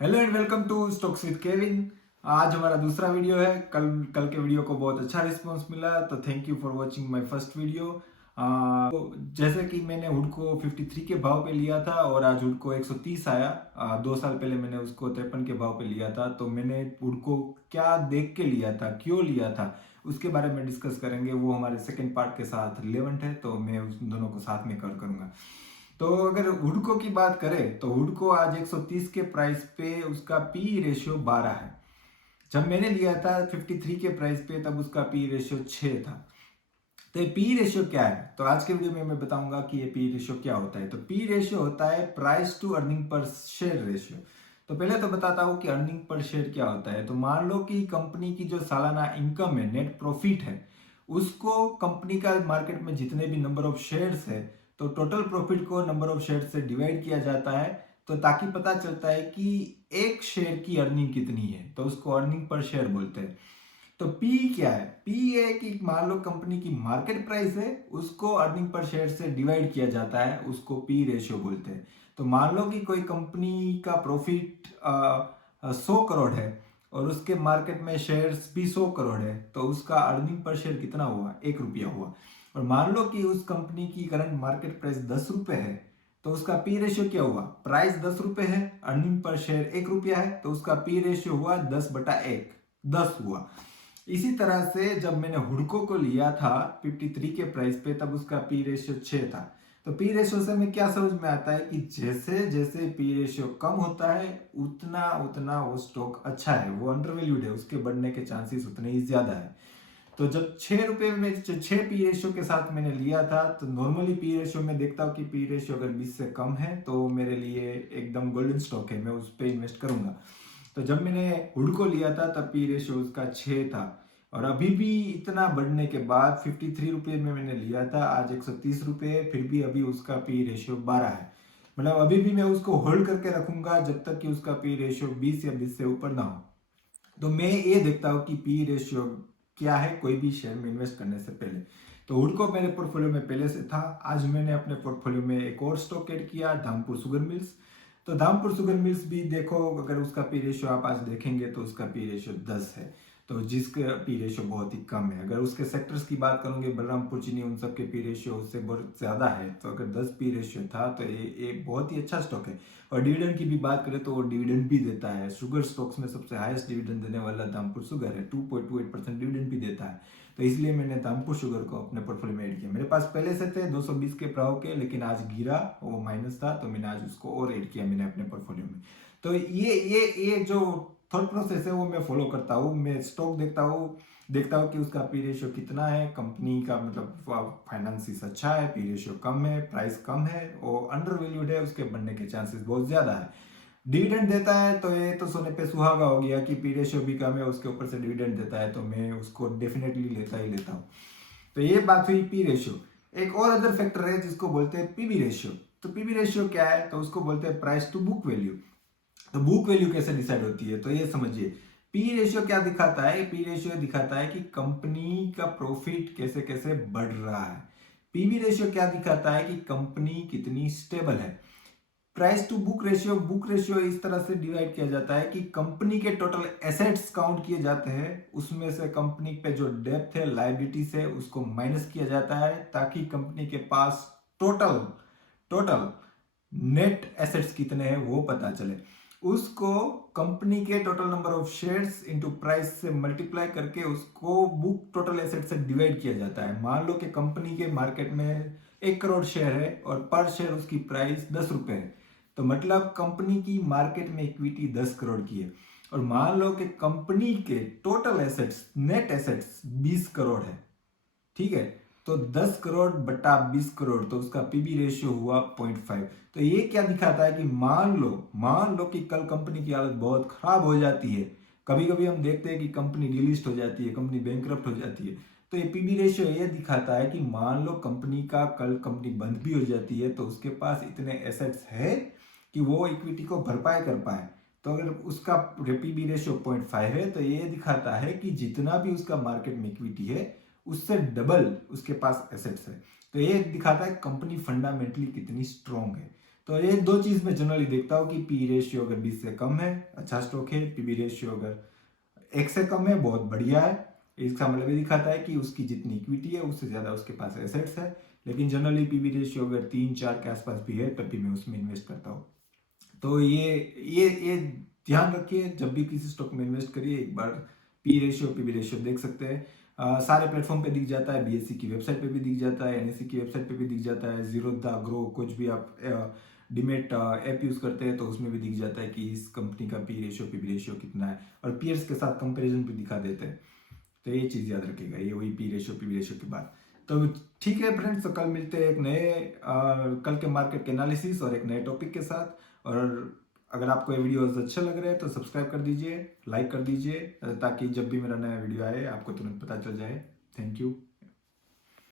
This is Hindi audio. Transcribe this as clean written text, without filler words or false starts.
Hello and welcome to stocks with Kevin. आज हमारा दूसरा वीडियो है। कल कल के वीडियो को बहुत अच्छा रिस्पांस मिला, तो thank you for watching my first video. जैसे कि मैंने हुड को 53 के भाव पे लिया था और आज हुड को 130 आया। 2 साल पहले मैंने उसको 53 के भाव पे लिया था, तो मैंने हुड को क्या देख के लिया था, क्यों लिया था, उसके बारे में डिस्कस करेंगे। वो हमारे सेकेंड पार्ट के साथ रिलेवेंट है, तो मैं उस दोनों को साथ में करूंगा। तो अगर हुडको की बात करें तो हुडको आज 130 के प्राइस पे उसका पी रेशियो 12 है। जब मैंने लिया था 53 के प्राइस पे, तब उसका पी रेशियो 6 था। तो ये पी रेशियो क्या है, तो आज के वीडियो में मैं बताऊंगा कि ये पी रेशियो क्या होता है। तो पी रेशियो होता है price to earning per share ratio. तो पहले तो बताता हूँ कि अर्निंग पर शेयर क्या होता है। तो मान लो कि कंपनी की जो सालाना इनकम है, नेट प्रॉफिट है, उसको कंपनी का मार्केट में जितने भी नंबर ऑफ शेयर्स है, तो टोटल प्रॉफिट को नंबर ऑफ शेयर से डिवाइड किया जाता है। तो ताकि पता चलता है कि एक शेयर की अर्निंग कितनी है, तो उसको अर्निंग पर शेयर बोलते हैं। तो पी क्या है? पी है कि मान लो कंपनी की मार्केट प्राइस है, उसको अर्निंग पर शेयर से डिवाइड किया जाता है, उसको पी रेशियो बोलते हैं। तो मान लो कि कोई कंपनी का प्रॉफिट 100 करोड़ है और उसके मार्केट में शेयर्स भी 100 करोड़ है, तो उसका अर्निंग पर शेयर कितना हुआ? 1 रुपया हुआ। और मान लो कि उस कंपनी की करंट मार्केट प्राइस 10 रुपए है, तो उसका पी रेशियो क्या हुआ? प्राइस 10 रुपए है, अर्निंग पर शेयर 1 रुपया है, तो उसका पी रेशियो हुआ 10/1, 10 हुआ। इसी तरह से जब मैंने हुडको को लिया था 53 के प्राइस पे, तब उसका पी रेशियो 6 था। तो पी रेशियो से हमें क्या समझ में आता है कि जैसे जैसे पी रेशियो कम होता है, उतना उतना वो स्टॉक अच्छा है, वो अंडरवैल्यूड है, उसके बढ़ने के चांसेस उतने ही ज्यादा है। तो जब 6 रुपए में 6 पी रेशियो के साथ मैंने लिया था, तो नॉर्मली पी रेशियो में देखता हूँ कि पी रेशियो अगर 20 से कम है तो मेरे लिए एकदम गोल्डन स्टॉक है, मैं उस पर इन्वेस्ट करूंगा। तो जब मैंने हुड को लिया था तब पी रेशियो उसका 6 था। और अभी भी इतना बढ़ने के बाद 53 रुपये में मैंने लिया था, आज 130 रुपये, फिर भी अभी उसका पी रेशियो 12 है। मतलब अभी भी मैं उसको होल्ड करके रखूंगा जब तक कि उसका पी रेशियो 20 या 20 से ऊपर ना हो। तो मैं ये देखता हूँ कि पी रेशियो क्या है कोई भी शेयर में इन्वेस्ट करने से पहले। तो हुडको मेरे पोर्टफोलियो में पहले से था। आज मैंने अपने पोर्टफोलियो में एक और स्टॉक ऐड किया, धामपुर शुगर मिल्स। तो धामपुर शुगर मिल्स भी देखो, अगर उसका पी रेशियो आप आज देखेंगे तो उसका पी रेशियो 10 है। तो जिसका पी रेशियो बहुत ही कम है। अगर उसके सेक्टर्स की बात करूंगे, बलरामपुर चीनी, उन सब के पी रेशियो उससे बहुत ज्यादा है। तो अगर 10 पी रेशियो था तो ये बहुत ही अच्छा स्टॉक है। और डिविडेंड की भी बात करें तो वो डिविडेंड भी देता है। शुगर स्टॉक्स में सबसे हाईएस्ट डिविडेंड देने वाला धामपुर शुगर है, 2.28% डिविडेंड भी देता है। तो इसलिए मैंने धामपुर शुगर को अपने पोर्टफोलियो में ऐड किया। मेरे पास पहले से थे 220 के भाव के, लेकिन आज गिरा, वो माइनस था, तो मैंने आज उसको और ऐड किया मैंने अपने पोर्टफोलियो में। तो ये जो थॉट प्रोसेस है वो मैं फॉलो करता हूँ। मैं स्टॉक देखता हूँ कि उसका पी रेशियो कितना है, कंपनी का मतलब फाइनेंसिस अच्छा है, पी रेशियो कम है, प्राइस कम है, और अंडर वैल्यूड है, उसके बनने के चांसेस बहुत ज्यादा है। डिविडेंड देता है तो ये तो सोने पे सुहागा हो गया कि पी रेशियो भी कम है, उसके ऊपर से डिविडेंड देता है, तो मैं उसको डेफिनेटली लेता ही लेता हूँ। तो ये बात हुई पी रेशियो। एक और अदर फैक्टर है जिसको बोलते हैं पीबी रेशियो। तो पीबी रेशियो क्या है? तो उसको बोलते हैं प्राइस टू बुक वैल्यू। तो बुक वैल्यू कैसे डिसाइड होती है, तो ये समझिए। पी रेशियो क्या दिखाता है? पी रेशियो दिखाता है कि कंपनी का प्रॉफिट कैसे कैसे बढ़ रहा है। पीबी रेशियो क्या दिखाता है? कि कंपनी कितनी स्टेबल है। प्राइस टू बुक रेशियो इस तरह से डिवाइड किया जाता है कि कंपनी के टोटल एसेट्स काउंट किए जाते हैं, उसमें से कंपनी पे जो डेप्थ है, लायबिलिटीज है, उसको माइनस किया जाता है, ताकि कंपनी के पास टोटल टोटल नेट एसेट्स कितने हैं वो पता चले। उसको कंपनी के total number of shares into price से मल्टीप्लाई करके उसको बुक टोटल एसेट से डिवाइड किया जाता है। मान लो कि कंपनी के मार्केट में 1 करोड़ शेयर है और पर शेयर उसकी प्राइस 10 रुपए है, तो मतलब कंपनी की मार्केट में इक्विटी 10 करोड़ की है। और मान लो कि कंपनी के total assets, net assets 20 crore है, ठीक है। तो 10 करोड़ बटा 20 करोड़, तो उसका पीबी रेशियो हुआ 0.5। तो ये क्या दिखाता है कि मान लो कि कल कंपनी की हालत बहुत खराब हो जाती है। कभी कभी हम देखते हैं कि कंपनी डिलिस्ट हो जाती है, कंपनी बैंकरप्ट हो जाती है। तो ये पीबी रेशियो ये दिखाता है कि मान लो कंपनी का कल कंपनी बंद भी हो जाती है, तो उसके पास इतने एसेट्स है कि वो इक्विटी को भरपाई कर पाए। तो अगर उसका पीबी रेशियो 0.5 है, तो ये दिखाता है कि जितना भी उसका मार्केट में इक्विटी है, उससे डबल उसके पास एसेट्स है। तो ये दिखाता है कंपनी फंडामेंटली कितनी स्ट्रांग है। तो ये दो चीज़ मैं जनरली देखता हूँ कि पी रेशियो अगर 20 से कम है अच्छा स्टॉक है, पीबी रेशियो अगर 1 से कम है बहुत बढ़िया है। इसका मतलब ये दिखाता है कि उसकी जितनी इक्विटी है उससे ज़्यादा उसके पास एसेट्स है। लेकिन जनरली पीबी रेशियो अगर 3-4 के आसपास भी है तब भी मैं उसमें इन्वेस्ट करता हूँ। तो ये ध्यान रखिए, जब भी किसी स्टॉक में इन्वेस्ट करिए एक बार पी रेशियो पीबी रेशियो देख सकते हैं। सारे प्लेटफॉर्म पे दिख जाता है, बीएससी की वेबसाइट पे भी दिख जाता है, एनएससी की वेबसाइट पे भी दिख जाता है, जीरोधा ग्रो कुछ भी आप डिमेट ऐप यूज़ करते हैं तो उसमें भी दिख जाता है कि इस कंपनी का पी रेशियो पीबी रेशियो कितना है, और पीयर्स के साथ कंपेरिजन भी दिखा देते हैं। तो ये चीज़ याद रखिएगा, ये वही पी रेशियो पीबी रेशियो की बात। तो ठीक है फ्रेंड्स, तो कल मिलते हैं एक नए कल के मार्केट के एनालिसिस और एक नए टॉपिक के साथ। और अगर आपको ये वीडियोस अच्छे लग रहे हैं तो सब्सक्राइब कर दीजिए, लाइक कर दीजिए, ताकि जब भी मेरा नया वीडियो आए आपको तुरंत पता चल जाए। Thank you.